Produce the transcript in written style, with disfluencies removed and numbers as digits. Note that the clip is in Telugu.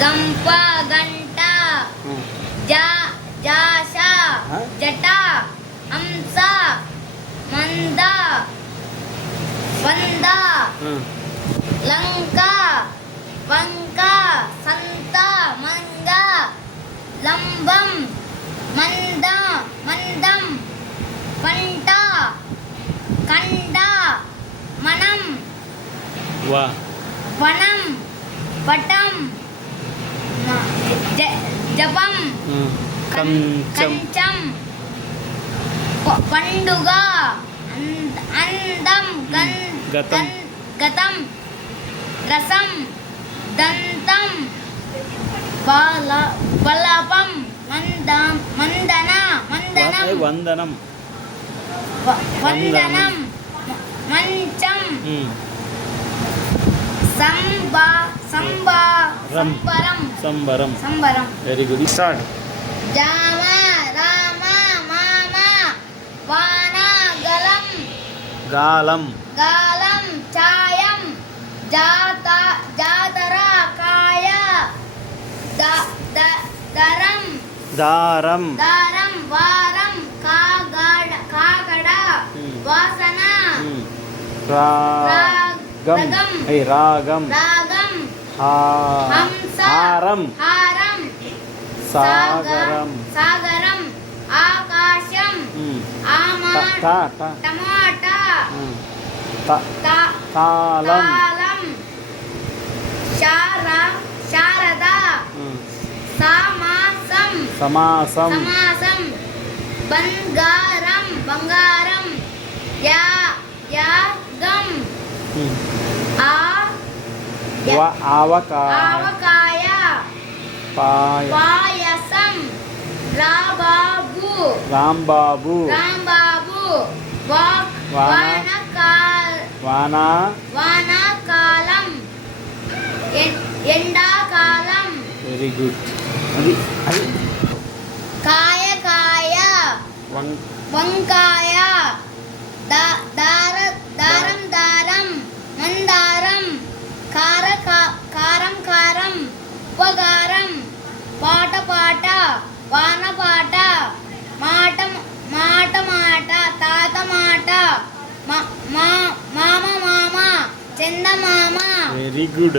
గంప గంట జాష జట అంశ మంద వంద లంక వంక సంత మంగ లంబం మందం పంట కండ మనం వనం పటం జపం కంచం పండుగ అందం గతం రసం దంతం బలపం వందనం మంచం సంబరం. Very good. స్టార్ట్. జామ రామ మామ వాన గాలం ఛాయం జాతర కాయ దారం వారం కాగడ వాసన రాగం హారం సాగరం ఆకాశం టమాటా తాళం శారద సమాసం బంగారం యాగం ఆవకాయ పాయసం రాంబాబు వానాకాలం ఎండాకాలం. Very good. కాయ వంకాయ దారం మందారం కారం ఉపకారం పాట వానపాట మాట తాత మాట మామ చందమామ. Very good.